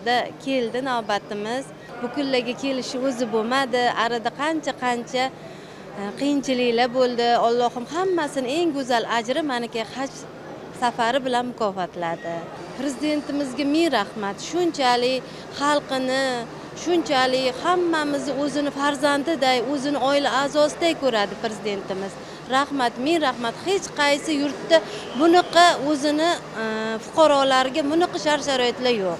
kunlarda keldi navbatimiz. Bu kunlarga kelishi o'zi bo'lmadi. Arada qancha qiyinchiliklar bo'ldi. Allohim hammasini eng go'zal ajri maniki haj safari bilan mukofotladi. Prezidentimizga ming rahmat. Shunchalik xalqini, shunchalik hammamizni o'zini farzandiday, o'zini oila a'zosiday ko'radi prezidentimiz. Rahmat, ming rahmat. Hech qaysi yurtda bunaqa o'zini fuqarolariga bunaqa shart-sharoitlar yo'q.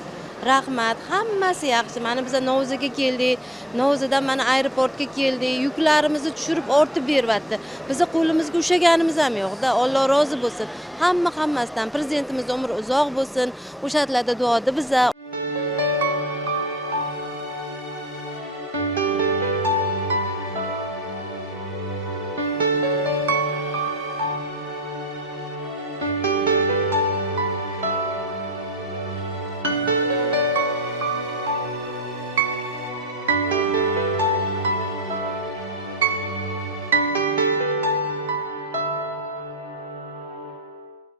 Rahmat, hammasi yaxshi. Mana biz Novzaga keldik. Novzadan mana aeroportga keldik. Yuklarimizni tushirib ortib beryapti. Biz qo'limizga ushlaganimiz ham yo'q-da. Alloh rozi bo'lsin. Hammasidan prezidentimiz umri uzoq bo'lsin. O'shalarda duoda biza